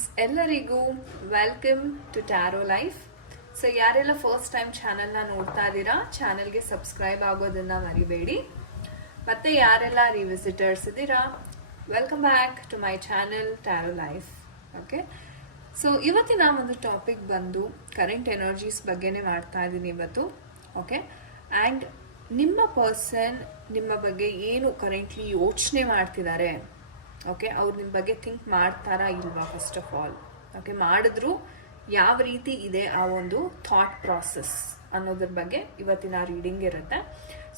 Friends, ಎಲ್ಲರಿಗೂ welcome to tarot life. So ಯಾರೆಲ್ಲ first time ಚಾನೆಲ್ನ ನೋಡ್ತಾ ಇದ್ದೀರಾ, ಚಾನೆಲ್ಗೆ ಸಬ್ಸ್ಕ್ರೈಬ್ ಆಗೋದನ್ನ ಮರಿಬೇಡಿ. ಮತ್ತೆ ಯಾರೆಲ್ಲ ರಿವಿಸಿಟರ್ಸ್ ಇದ್ದೀರಾ, welcome back to my channel tarot life. Okay, so ಇವತ್ತಿನ ಒಂದು ಟಾಪಿಕ್ ಬಂದು ಕರೆಂಟ್ ಎನರ್ಜೀಸ್ ಬಗ್ಗೆನೇ ಮಾಡ್ತಾ ಇದ್ದೀನಿ ಇವತ್ತು. ಓಕೆ, ಆ್ಯಂಡ್ ನಿಮ್ಮ ಪರ್ಸನ್ ನಿಮ್ಮ ಬಗ್ಗೆ ಏನು ಕರೆಂಟ್ಲಿ ಯೋಚನೆ ಮಾಡ್ತಿದ್ದಾರೆ, ಓಕೆ, ಅವ್ರು ನಿಮ್ಮ ಬಗ್ಗೆ ಥಿಂಕ್ ಮಾಡ್ತಾರಾ ಇಲ್ವಾ, ಫಸ್ಟ್ ಆಫ್ ಆಲ್. ಓಕೆ, ಮಾಡಿದ್ರು ಯಾವ ರೀತಿ ಇದೆ ಆ ಒಂದು ಥಾಟ್ ಪ್ರಾಸೆಸ್ ಅನ್ನೋದ್ರ ಬಗ್ಗೆ ಇವತ್ತಿನ ರೀಡಿಂಗ್ ಇರುತ್ತೆ.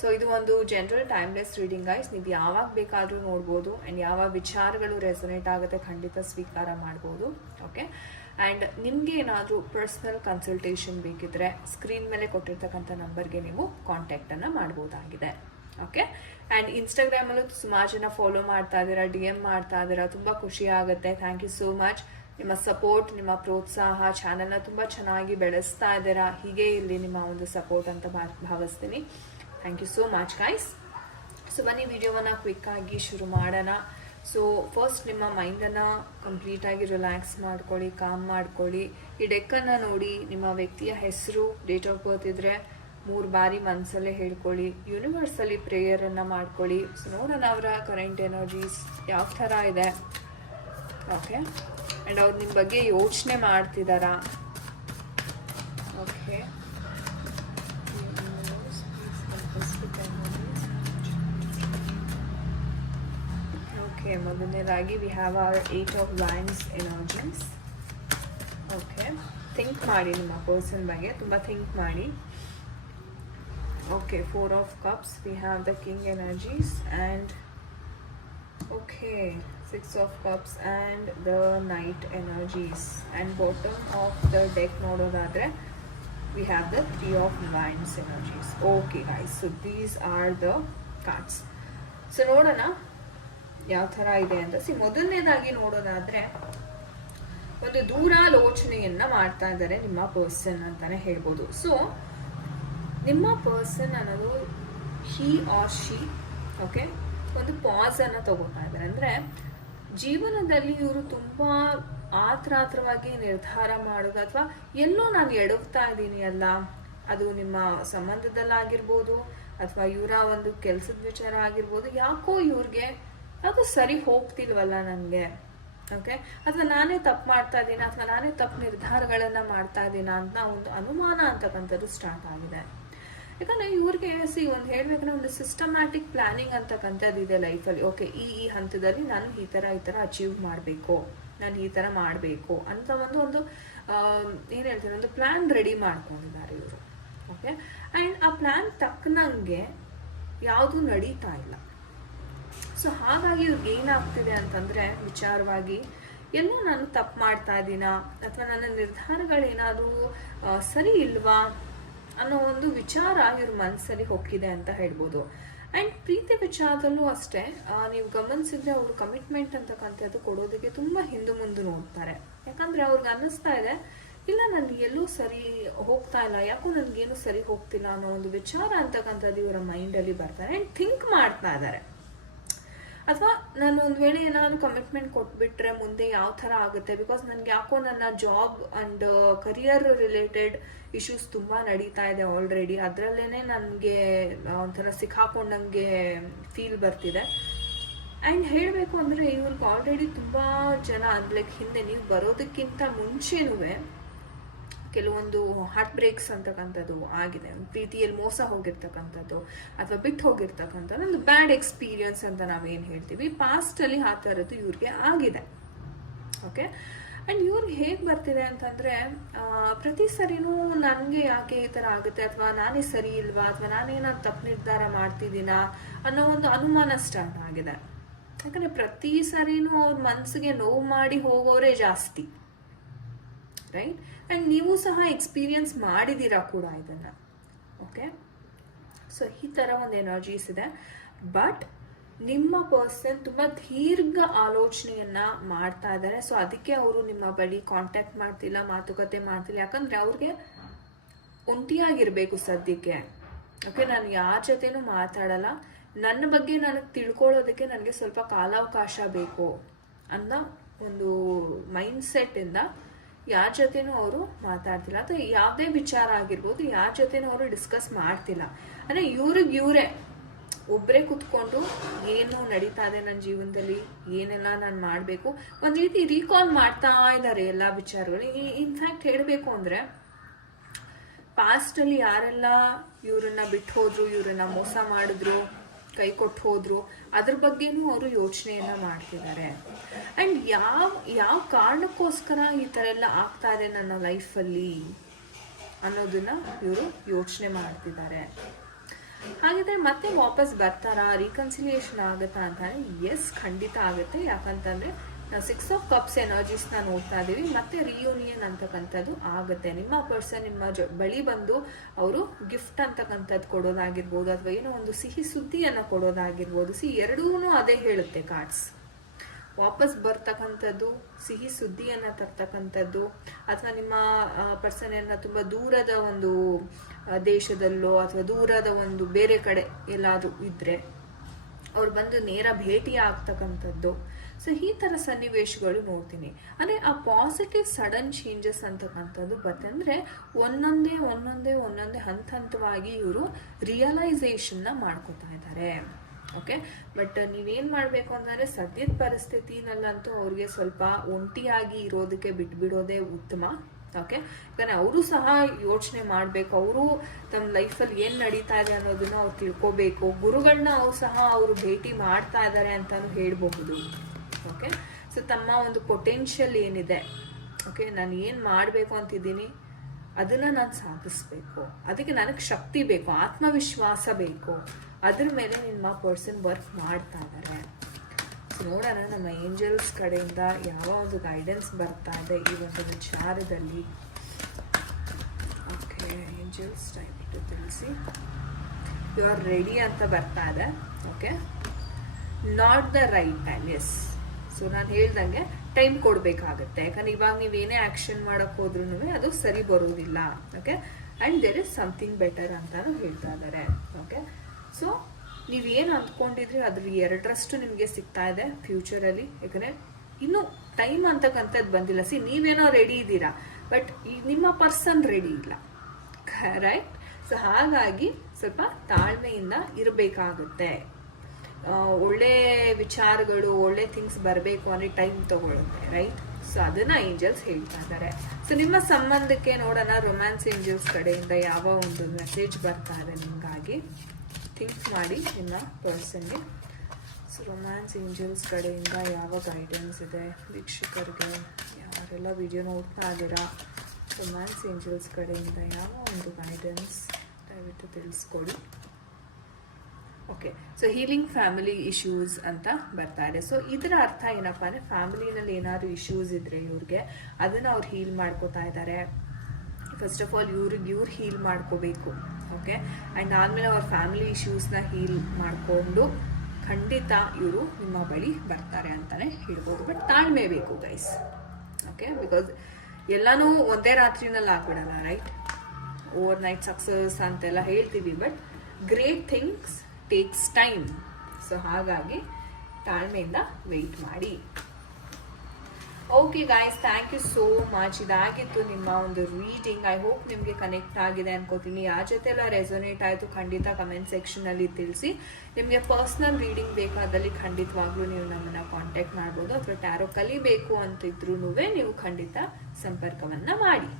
ಸೊ ಇದು ಒಂದು ಜನರಲ್ ಟೈಮ್ಲೆಸ್ ರೀಡಿಂಗ್ ಗೈಸ್. ನೀವು ಯಾವಾಗ ಬೇಕಾದರೂ ನೋಡ್ಬೋದು ಆ್ಯಂಡ್ ಯಾವ ವಿಚಾರಗಳು ರೆಸೊನೇಟ್ ಆಗುತ್ತೆ ಖಂಡಿತ ಸ್ವೀಕಾರ ಮಾಡ್ಬೋದು. ಓಕೆ, ಆ್ಯಂಡ್ ನಿಮಗೆ ಏನಾದರೂ ಪರ್ಸ್ನಲ್ ಕನ್ಸಲ್ಟೇಷನ್ ಬೇಕಿದ್ರೆ ಸ್ಕ್ರೀನ್ ಮೇಲೆ ಕೊಟ್ಟಿರ್ತಕ್ಕಂಥ ನಂಬರ್ಗೆ ನೀವು ಕಾಂಟ್ಯಾಕ್ಟನ್ನು ಮಾಡ್ಬೋದಾಗಿದೆ. ಓಕೆ, ಆ್ಯಂಡ್ ಇನ್ಸ್ಟಾಗ್ರಾಮಲ್ಲೂ ಸುಮಾರು ಜನ ಫಾಲೋ ಮಾಡ್ತಾ ಇದ್ದೀರಾ, DM ಮಾಡ್ತಾ ಇದ್ದೀರಾ, ತುಂಬ ಖುಷಿ ಆಗುತ್ತೆ. Thank you so much. ನಿಮ್ಮ ಸಪೋರ್ಟ್, ನಿಮ್ಮ ಪ್ರೋತ್ಸಾಹ ಚಾನಲ್ನ ತುಂಬ ಚೆನ್ನಾಗಿ ಬೆಳೆಸ್ತಾ ಇದ್ದೀರಾ. ಹೀಗೆ ಇಲ್ಲಿ ನಿಮ್ಮ ಒಂದು ಸಪೋರ್ಟ್ ಅಂತ ಭಾವಿಸ್ತೀನಿ. Thank you so much guys. So ಬನ್ನಿ ವಿಡಿಯೋವನ್ನು ಕ್ವಿಕ್ಕಾಗಿ ಶುರು ಮಾಡೋಣ. ಸೊ ಫಸ್ಟ್ ನಿಮ್ಮ ಮೈಂಡನ್ನು ಕಂಪ್ಲೀಟಾಗಿ ರಿಲ್ಯಾಕ್ಸ್ ಮಾಡ್ಕೊಳ್ಳಿ, ಕಾಮ್ ಮಾಡ್ಕೊಳ್ಳಿ. ಈ ಡೆಕ್ಕನ್ನು ನೋಡಿ, ನಿಮ್ಮ ವ್ಯಕ್ತಿಯ ಹೆಸರು, ಡೇಟ್ ಆಫ್ ಬರ್ತ್ ಇದ್ದರೆ 3 ಬಾರಿ ಮನಸ್ಸಲ್ಲೇ ಹೇಳ್ಕೊಳ್ಳಿ. ಯೂನಿವರ್ಸಲ್ಲಿ ಪ್ರೇಯರನ್ನು ಮಾಡ್ಕೊಳ್ಳಿ. ಸೊ ನೋಡೋಣ ಅವರ ಕರೆಂಟ್ ಎನರ್ಜೀಸ್ ಯಾವ ಥರ ಇದೆ. ಓಕೆ, ಆ್ಯಂಡ್ ಅವ್ರು ನಿಮ್ಮ ಬಗ್ಗೆ ಯೋಚನೆ ಮಾಡ್ತಿದ್ದಾರಾ. ಓಕೆ, ಓಕೆ, ಮೊದಲನೇದಾಗಿ we have our 8 of wands energies. Okay, think ಮಾಡಿ ನಿಮ್ಮ ಪರ್ಸನ್ ಬಗ್ಗೆ, ತುಂಬ ಥಿಂಕ್ ಮಾಡಿ. Okay, 4 of cups, we have the king energies, and okay, 6 of cups and the knight energies, and bottom of the deck nododadre we have the 3 of wands energies. Okay guys, so these are the cards. So nodana ಯಾವ ಥರ ಇದೆ ಅಂತ. ಮೊದಲನೇದಾಗಿ ನೋಡೋದಾದ್ರೆ ಒಂದು ದೂರಾಲೋಚನೆಯನ್ನ ಮಾಡ್ತಾ ಇದ್ದಾರೆ ನಿಮ್ಮ ಪರ್ಸನ್ ಅಂತಾನೆ ಹೇಳ್ಬೋದು. ಸೊ ನಿಮ್ಮ ಪರ್ಸನ್ ಅನ್ನೋದು ಹಿ ಆರ್ ಶಿ, ಓಕೆ, ಒಂದು ಪಾಸನ್ನು ತಗೋತಾ ಇದ್ದಾರೆ. ಅಂದರೆ ಜೀವನದಲ್ಲಿ ಇವರು ತುಂಬ ಆತ್ರವಾಗಿ ನಿರ್ಧಾರ ಮಾಡೋದು, ಅಥವಾ ಎಲ್ಲೋ ನಾನು ಎಡವ್ತಾ ಇದ್ದೀನಿ ಅಲ್ಲ, ಅದು ನಿಮ್ಮ ಸಂಬಂಧದಲ್ಲಾಗಿರ್ಬೋದು ಅಥವಾ ಇವರ ಒಂದು ಕೆಲಸದ ವಿಚಾರ ಆಗಿರ್ಬೋದು, ಯಾಕೋ ಇವ್ರಿಗೆ ಅದು ಸರಿ ಹೋಗ್ತಿಲ್ವಲ್ಲ ನನಗೆ, ಓಕೆ, ಅಥವಾ ನಾನೇ ತಪ್ಪು ಮಾಡ್ತಾ ಇದ್ದೀನ, ಅಥವಾ ನಾನೇ ತಪ್ಪು ನಿರ್ಧಾರಗಳನ್ನು ಮಾಡ್ತಾ ಇದ್ದೀನ ಅಂತ ಒಂದು ಅನುಮಾನ ಅಂತಕ್ಕಂಥದ್ದು ಸ್ಟಾರ್ಟ್ ಆಗಿದೆ. ಯಾಕಂದರೆ ಇವ್ರಿಗೆ ಒಂದು ಹೇಳ್ಬೇಕಂದ್ರೆ ಒಂದು ಸಿಸ್ಟಮ್ಯಾಟಿಕ್ ಪ್ಲಾನಿಂಗ್ ಅಂತಕ್ಕಂಥದ್ದು ಇದೆ ಲೈಫಲ್ಲಿ. ಓಕೆ, ಈ ಹಂತದಲ್ಲಿ ನಾನು ಈ ಥರ ಅಚೀವ್ ಮಾಡಬೇಕು, ನಾನು ಈ ಥರ ಮಾಡಬೇಕು ಅಂತ ಒಂದು ಏನು ಹೇಳ್ತೀನಿ, ಒಂದು ಪ್ಲ್ಯಾನ್ ರೆಡಿ ಮಾಡ್ಕೊಂಡಿದ್ದಾರೆ ಇವರು. ಓಕೆ, ಆ್ಯಂಡ್ ಆ ಪ್ಲ್ಯಾನ್ ತಕ್ಕನಂಗೆ ಯಾವುದೂ ನಡೀತಾ ಇಲ್ಲ. ಸೊ ಹಾಗಾಗಿ ಇವ್ರಿಗೆ ಏನಾಗ್ತಿದೆ ಅಂತಂದರೆ, ವಿಚಾರವಾಗಿ ಎಲ್ಲೋ ನಾನು ತಪ್ಪು ಮಾಡ್ತಾ ಇದ್ದೀನಾ, ಅಥವಾ ನನ್ನ ನಿರ್ಧಾರಗಳೇನಾದರೂ ಸರಿ ಇಲ್ವಾ ಅನ್ನೋ ಒಂದು ವಿಚಾರ ಇವ್ರ ಮನಸ್ಸಲ್ಲಿ ಹೋಗಿದೆ ಅಂತ ಹೇಳ್ಬೋದು. ಆ್ಯಂಡ್ ಪ್ರೀತಿ ವಿಚಾರದಲ್ಲೂ ಅಷ್ಟೇ, ನೀವು ಗಮನಿಸಿದ್ರೆ ಅವರು ಕಮಿಟ್ಮೆಂಟ್ ಅಂತಕ್ಕಂಥದ್ದು ಕೊಡೋದಕ್ಕೆ ತುಂಬ ಹಿಂದೆ ಮುಂದೆ ನೋಡ್ತಾರೆ. ಯಾಕಂದರೆ ಅವ್ರಿಗೆ ಅನ್ನಿಸ್ತಾ ಇದೆ, ಇಲ್ಲ ನನಗೆ ಎಲ್ಲೂ ಸರಿ ಹೋಗ್ತಾ ಇಲ್ಲ, ಯಾಕೋ ನನಗೇನು ಸರಿ ಹೋಗ್ತಿಲ್ಲ ಅನ್ನೋ ಒಂದು ವಿಚಾರ ಅಂತಕ್ಕಂಥದ್ದು ಇವರ ಮೈಂಡಲ್ಲಿ ಬರ್ತಾರೆ. ಆ್ಯಂಡ್ ಥಿಂಕ್ ಮಾಡ್ತಾ ಇದ್ದಾರೆ, ಅಥವಾ ನಾನು ಒಂದು ವೇಳೆ ಏನಾದ್ರು ಕಮಿಟ್ಮೆಂಟ್ ಕೊಟ್ಬಿಟ್ರೆ ಮುಂದೆ ಯಾವ ಥರ ಆಗುತ್ತೆ, ಬಿಕಾಸ್ ನನಗೆ ಯಾಕೋ ನನ್ನ job and career related issues ತುಂಬ ನಡೀತಾ ಇದೆ ಆಲ್ರೆಡಿ, ಅದರಲ್ಲೇ ನನಗೆ ಒಂಥರ ಸಿಕ್ಕಾಕೊಂಡಂಗೆ ಫೀಲ್ ಬರ್ತಿದೆ. ಆ್ಯಂಡ್ ಹೇಳಬೇಕು ಅಂದರೆ ಇವ್ರಿಗೆ ಆಲ್ರೆಡಿ ತುಂಬ ಜನ ಲೈಕ್ ಹಿಂದೆ ನೀವು ಬರೋದಕ್ಕಿಂತ ಮುಂಚೆನೂ ಕೆಲವೊಂದು ಹಾರ್ಟ್ ಬ್ರೇಕ್ಸ್ ಅಂತಕ್ಕಂಥದ್ದು ಆಗಿದೆ. ಪ್ರೀತಿಯಲ್ಲಿ ಮೋಸ ಹೋಗಿರ್ತಕ್ಕಂಥದ್ದು ಅಥವಾ ಬಿಟ್ಟು ಹೋಗಿರ್ತಕ್ಕಂಥದ್ದು ಒಂದು ಬ್ಯಾಡ್ ಎಕ್ಸ್ಪೀರಿಯನ್ಸ್ ಅಂತ ನಾವೇನು ಹೇಳ್ತೀವಿ, ಪಾಸ್ಟಲ್ಲಿ ಆ ಥರದ್ದು ಇವ್ರಿಗೆ ಆಗಿದೆ. ಓಕೆ, ಆ್ಯಂಡ್ ಇವ್ರಿಗೆ ಹೇಗೆ ಬರ್ತಿದೆ ಅಂತಂದರೆ, ಪ್ರತಿ ಸರಿನೂ ನನಗೆ ಯಾಕೆ ಈ ಥರ ಆಗುತ್ತೆ, ಅಥವಾ ನಾನೇ ಸರಿ ಇಲ್ವಾ, ಅಥವಾ ನಾನೇನಾದ್ರು ತಪ್ಪು ನಿರ್ಧಾರ ಮಾಡ್ತಿದ್ದೀನಾ ಅನ್ನೋ ಒಂದು ಅನುಮಾನ ಸ್ಟಾರ್ಟ್ ಆಗಿದೆ. ಯಾಕಂದರೆ ಪ್ರತಿ ಸರಿನೂ ಅವ್ರ ಮನಸ್ಸಿಗೆ ನೋವು ಮಾಡಿ ಹೋಗೋರೇ ಜಾಸ್ತಿ, ರೈಟ್? ಆ್ಯಂಡ್ ನೀವು ಸಹ ಎಕ್ಸ್ಪೀರಿಯನ್ಸ್ ಮಾಡಿದ್ದೀರಾ ಕೂಡ ಇದನ್ನು. ಓಕೆ, ಸೊ ಈ ಥರ ಒಂದು ಎನರ್ಜೀಸ್ ಇದೆ. ಬಟ್ ನಿಮ್ಮ ಪರ್ಸನ್ ತುಂಬ ದೀರ್ಘ ಆಲೋಚನೆಯನ್ನು ಮಾಡ್ತಾ ಇದ್ದಾರೆ. ಸೊ ಅದಕ್ಕೆ ಅವರು ನಿಮ್ಮ ಬಳಿ ಕಾಂಟ್ಯಾಕ್ಟ್ ಮಾಡ್ತಿಲ್ಲ, ಮಾತುಕತೆ ಮಾಡ್ತಿಲ್ಲ. ಯಾಕಂದರೆ ಅವ್ರಿಗೆ ಒಂಟಿಯಾಗಿರಬೇಕು ಸದ್ಯಕ್ಕೆ. ಓಕೆ, ನಾನು ಯಾರ ಜೊತೆನೂ ಮಾತಾಡಲ್ಲ, ನನ್ನ ಬಗ್ಗೆ ನನಗೆ ತಿಳ್ಕೊಳ್ಳೋದಕ್ಕೆ ನನಗೆ ಸ್ವಲ್ಪ ಕಾಲಾವಕಾಶ ಬೇಕು ಅನ್ನೋ ಒಂದು ಮೈಂಡ್ಸೆಟ್ಟಿಂದ ಯಾರ ಜೊತೆನೂ ಅವರು ಮಾತಾಡ್ತಿಲ್ಲ, ಅಥವಾ ಯಾವುದೇ ವಿಚಾರ ಆಗಿರ್ಬೋದು ಯಾರ ಜೊತೆನೂ ಅವರು ಡಿಸ್ಕಸ್ ಮಾಡ್ತಿಲ್ಲ. ಅಂದರೆ ಇವರೇ ಒಬ್ಬರೇ ಕುತ್ಕೊಂಡು ಏನು ನಡೀತಾ ಇದೆ ನನ್ನ ಜೀವನದಲ್ಲಿ, ಏನೆಲ್ಲ ನಾನು ಮಾಡಬೇಕು, ಒಂದು ರೀತಿ ರೀಕಾಲ್ ಮಾಡ್ತಾ ಇದ್ದಾರೆ ಎಲ್ಲ ವಿಚಾರಗಳು. ಇನ್ಫ್ಯಾಕ್ಟ್ ಹೇಳಬೇಕು ಅಂದರೆ ಪಾಸ್ಟಲ್ಲಿ ಯಾರೆಲ್ಲ ಇವ್ರನ್ನ ಬಿಟ್ಟು ಹೋದ್ರು, ಇವ್ರನ್ನ ಮೋಸ ಮಾಡಿದ್ರು, ಕೈ ಕೊಟ್ಟು ಹೋದ್ರು, ಅದ್ರ ಬಗ್ಗೆನೂ ಅವರು ಯೋಚನೆಯನ್ನ ಮಾಡ್ತಿದ್ದಾರೆ. ಆ್ಯಂಡ್ ಯಾವ ಕಾರಣಕ್ಕೋಸ್ಕರ ಈ ಥರ ಎಲ್ಲ ಆಗ್ತಾ ಇದೆ ನನ್ನ ಲೈಫಲ್ಲಿ ಅನ್ನೋದನ್ನ ಇವರು ಯೋಚನೆ ಮಾಡ್ತಿದ್ದಾರೆ. ಹಾಗಿದ್ರೆ ಮತ್ತೆ ವಾಪಸ್ ಬರ್ತಾರಾ, ರೀಕನ್ಸಿಲಿಯೇಷನ್ ಆಗುತ್ತಾ ಅಂತಾನೆ? ಎಸ್, ಖಂಡಿತ ಆಗುತ್ತೆ. ಯಾಕಂತಂದ್ರೆ ನಾವು 6 ಆಫ್ ಕಪ್ಸ್ ಎನರ್ಜೀಸ್ನ ನೋಡ್ತಾ ಇದೀವಿ. ಮತ್ತೆ ರಿಯೂನಿಯನ್ ಅಂತಕ್ಕಂಥದ್ದು ಆಗುತ್ತೆ. ನಿಮ್ಮ ಪರ್ಸನ್ ನಿಮ್ಮ ಬಳಿ ಬಂದು ಅವರು ಗಿಫ್ಟ್ ಅಂತಕ್ಕಂಥದ್ದು ಕೊಡೋದಾಗಿರ್ಬೋದು, ಅಥವಾ ಏನೋ ಒಂದು ಸಿಹಿ ಸುದ್ದಿಯನ್ನು ಕೊಡೋದಾಗಿರ್ಬೋದು. ಎರಡೂ ಅದೇ ಹೇಳುತ್ತೆ ಕಾರ್ಡ್ಸ್. ವಾಪಸ್ ಬರ್ತಕ್ಕಂಥದ್ದು, ಸಿಹಿ ಸುದ್ದಿಯನ್ನು ತರ್ತಕ್ಕಂಥದ್ದು, ಅಥವಾ ನಿಮ್ಮ ಪರ್ಸನ್ ಏನ ತುಂಬ ದೂರದ ಒಂದು ದೇಶದಲ್ಲೋ ಅಥವಾ ದೂರದ ಒಂದು ಬೇರೆ ಕಡೆ ಎಲ್ಲಾದರೂ ಇದ್ರೆ ಅವ್ರು ಬಂದು ನೇರ ಭೇಟಿ ಆಗ್ತಕ್ಕಂಥದ್ದು. ಸೊ ಈ ಥರ ಸನ್ನಿವೇಶಗಳು ನೋಡ್ತೀನಿ. ಅಂದರೆ ಆ ಪಾಸಿಟಿವ್ ಸಡನ್ ಚೇಂಜಸ್ ಅಂತಕ್ಕಂಥದ್ದು ಬರುತ್ತೆ. ಅಂದರೆ ಒಂದೊಂದೇ ಹಂತವಾಗಿ ಇವರು ರಿಯಲೈಸೇಷನ್ನ ಮಾಡ್ಕೋತಾ ಇದ್ದಾರೆ. ಓಕೆ, ಬಟ್ ನೀವೇನು ಮಾಡಬೇಕು ಅಂತಂದರೆ ಸದ್ಯದ ಪರಿಸ್ಥಿತಿನಲ್ಲಂತೂ ಅವ್ರಿಗೆ ಸ್ವಲ್ಪ ಒಂಟಿಯಾಗಿ ಇರೋದಕ್ಕೆ ಬಿಟ್ಬಿಡೋದೇ ಉತ್ತಮ. ಓಕೆ, ಯಾಕಂದರೆ ಅವರು ಸಹ ಯೋಚನೆ ಮಾಡಬೇಕು, ಅವರು ತಮ್ಮ ಲೈಫಲ್ಲಿ ಏನು ನಡೀತಾ ಇದೆ ಅನ್ನೋದನ್ನ ಅವ್ರು ತಿಳ್ಕೋಬೇಕು. ಗುರುಗಳನ್ನ ಅವರು ಭೇಟಿ ಮಾಡ್ತಾ ಇದ್ದಾರೆ ಅಂತಾನು ಹೇಳಬಹುದು. ಓಕೆ, ಸೊ ತಮ್ಮ ಒಂದು ಪೊಟೆನ್ಷಿಯಲ್ ಏನಿದೆ, ಓಕೆ, ನಾನು ಏನು ಮಾಡಬೇಕು ಅಂತಿದ್ದೀನಿ ಅದನ್ನು ನಾನು ಸಾಧಿಸ್ಬೇಕು, ಅದಕ್ಕೆ ನನಗೆ ಶಕ್ತಿ ಬೇಕು, ಆತ್ಮವಿಶ್ವಾಸ ಬೇಕು, ಅದ್ರ ಮೇಲೆ ನಿಮ್ಮ ಪರ್ಸನ್ ವರ್ಕ್ ಮಾಡ್ತಾ ಇದ್ದಾರೆ. ಸೊ ನೋಡೋಣ ನಮ್ಮ ಏಂಜಲ್ಸ್ ಕಡೆಯಿಂದ ಯಾವ ಒಂದು ಗೈಡೆನ್ಸ್ ಬರ್ತಾ ಇದೆ ಈ ಒಂದು ವಿಚಾರದಲ್ಲಿ. ಓಕೆ, ಏಂಜಲ್ಸ್ ದಯವಿಟ್ಟು ತಿಳಿಸಿ. ಯು ಆರ್ ರೆಡಿ ಅಂತ ಬರ್ತಾ ಇದೆ. Okay, not the right time. Yes, so ನಾನು ಹೇಳ್ದಂಗೆ ಟೈಮ್ ಕೊಡಬೇಕಾಗತ್ತೆ. ಯಾಕಂದ್ರೆ ಇವಾಗ ನೀವೇನೇ ಆ್ಯಕ್ಷನ್ ಮಾಡೋಕ್ಕೆ ಹೋದ್ರೂ ಅದು ಸರಿ ಬರೋದಿಲ್ಲ. Okay, and there is something better ಅಂತಾನು ಹೇಳ್ತಾ ಇದ್ದಾರೆ. ಓಕೆ, ಸೊ ನೀವೇನು ಅಂದ್ಕೊಂಡಿದ್ರಿ ಅದ್ರ 2ರಷ್ಟು ನಿಮಗೆ ಸಿಗ್ತಾ ಇದೆ ಫ್ಯೂಚರಲ್ಲಿ. ಯಾಕಂದರೆ ಇನ್ನೂ ಟೈಮ್ ಅಂತಕ್ಕಂಥದ್ದು ಬಂದಿಲ್ಲ. ನೀವೇನೋ ರೆಡಿ ಇದ್ದೀರಾ, ಬಟ್ ನಿಮ್ಮ ಪರ್ಸನ್ ರೆಡಿ ಇಲ್ಲ, ರೈಟ್? ಸೊ ಹಾಗಾಗಿ ಸ್ವಲ್ಪ ತಾಳ್ಮೆಯಿಂದ ಇರಬೇಕಾಗುತ್ತೆ. ಒಳ್ಳೆ ವಿಚಾರಗಳು, ಒಳ್ಳೆ ಥಿಂಗ್ಸ್ ಬರಬೇಕು ಅಂದರೆ ಟೈಮ್ ತಗೊಳುತ್ತೆ, ರೈಟ್? ಸೊ ಅದನ್ನ ಏಂಜಲ್ಸ್ ಹೇಳ್ತಾ ಇದ್ದಾರೆ. ಸೊ ನಿಮ್ಮ ಸಂಬಂಧಕ್ಕೆ ನೋಡೋಣ ರೊಮ್ಯಾನ್ಸ್ ಏಂಜಲ್ಸ್ ಕಡೆಯಿಂದ ಯಾವ ಒಂದು ಮೆಸೇಜ್ ಬರ್ತಾ ಇದೆ ನಿಮಗಾಗಿ. ಥಿಂಕ್ ಮಾಡಿ ನಿಮ್ಮ ಪರ್ಸನ್ಗೆ. ಸೊ ರೊಮ್ಯಾನ್ಸ್ ಏಂಜಲ್ಸ್ ಕಡೆಯಿಂದ ಯಾವ ಗೈಡೆನ್ಸ್ ಇದೆ ವೀಕ್ಷಕರಿಗೆ, ಯಾರೆಲ್ಲ ವಿಡಿಯೋ ನೋಡ್ತಾ ಇದ್ದೀರಾ, ರೊಮ್ಯಾನ್ಸ್ ಏಂಜಲ್ಸ್ ಕಡೆಯಿಂದ ಯಾವ ಒಂದು ಗೈಡೆನ್ಸ್ ದಯವಿಟ್ಟು ತಿಳಿಸ್ಕೊಡಿ. Okay, so healing family issues ಅಂತ ಬರ್ತಾ ಇದೆ. ಸೊ ಇದರ ಅರ್ಥ ಏನಪ್ಪ ಅಂದರೆ ಫ್ಯಾಮಿಲಿನಲ್ಲಿ ಏನಾದ್ರು ಇಶ್ಯೂಸ್ ಇದ್ರೆ ಇವ್ರಿಗೆ ಅದನ್ನು ಅವ್ರು ಹೀಲ್ ಮಾಡ್ಕೋತಾ ಇದ್ದಾರೆ. ಫಸ್ಟ್ ಆಫ್ ಆಲ್ ಇವ್ರು ಹೀಲ್ ಮಾಡ್ಕೋಬೇಕು. ಓಕೆ, ಆ್ಯಂಡ್ ಆದಮೇಲೆ ಅವ್ರ ಫ್ಯಾಮಿಲಿ ಇಶ್ಯೂಸ್ನ ಹೀಲ್ ಮಾಡಿಕೊಂಡು ಖಂಡಿತ ಇವರು ನಿಮ್ಮ ಬಳಿ ಬರ್ತಾರೆ ಅಂತಲೇ ಹೇಳ್ಬೋದು. ಬಟ್ ತಾಳ್ಮೆ ಬೇಕು ಗೈಸ್. ಓಕೆ, ಬಿಕಾಸ್ ಎಲ್ಲನೂ ಒಂದೇ ರಾತ್ರಿನಲ್ಲಿ ಆಗ್ಬಿಡಲ್ಲ, ರೈಟ್? ಓವರ್ ನೈಟ್ ಸಕ್ಸಸ್ ಅಂತೆಲ್ಲ ಹೇಳ್ತೀವಿ, but great things takes time. So ಹಾಗಾಗಿ ತಾಳ್ಮೆಯಿಂದ ವೆಯ್ಟ್ ಮಾಡಿ. Okay guys, thank you so much. ಇದಾಗಿತ್ತು ನಿಮ್ಮ ಒಂದು ರೀಡಿಂಗ್. ಐ ಹೋಪ್ ನಿಮಗೆ ಕನೆಕ್ಟ್ ಆಗಿದೆ ಅನ್ಕೋತೀನಿ. ಯಾರ ಜೊತೆ ಎಲ್ಲ ರೆಸೊನೇಟ್ ಆಯಿತು ಖಂಡಿತ ಕಮೆಂಟ್ ಸೆಕ್ಷನಲ್ಲಿ ತಿಳಿಸಿ. ನಿಮಗೆ ಪರ್ಸ್ನಲ್ ರೀಡಿಂಗ್ ಬೇಕಾದಲ್ಲಿ ಖಂಡಿತವಾಗ್ಲೂ ನೀವು ನಮ್ಮನ್ನು ಕಾಂಟ್ಯಾಕ್ಟ್ ಮಾಡ್ಬೋದು, ಅಥವಾ ಟ್ಯಾರೋ ಕಲಿಬೇಕು ಅಂತಿದ್ರೂ ನೀವು ಖಂಡಿತ ಸಂಪರ್ಕವನ್ನು ಮಾಡಿ.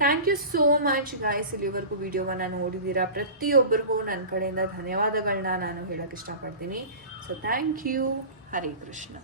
Thank you so much guys. ಇಲ್ಲಿವರೆಗೂ ವಿಡಿಯೋವನ್ನು ನೋಡಿದ್ದೀರಾ. ಪ್ರತಿಯೊಬ್ಬರಿಗೂ ನನ್ನ ಕಡೆಯಿಂದ ಧನ್ಯವಾದಗಳನ್ನ ನಾನು ಹೇಳೋಕ್ಕೆ ಇಷ್ಟಪಡ್ತೀನಿ. So thank you. Hare Krishna.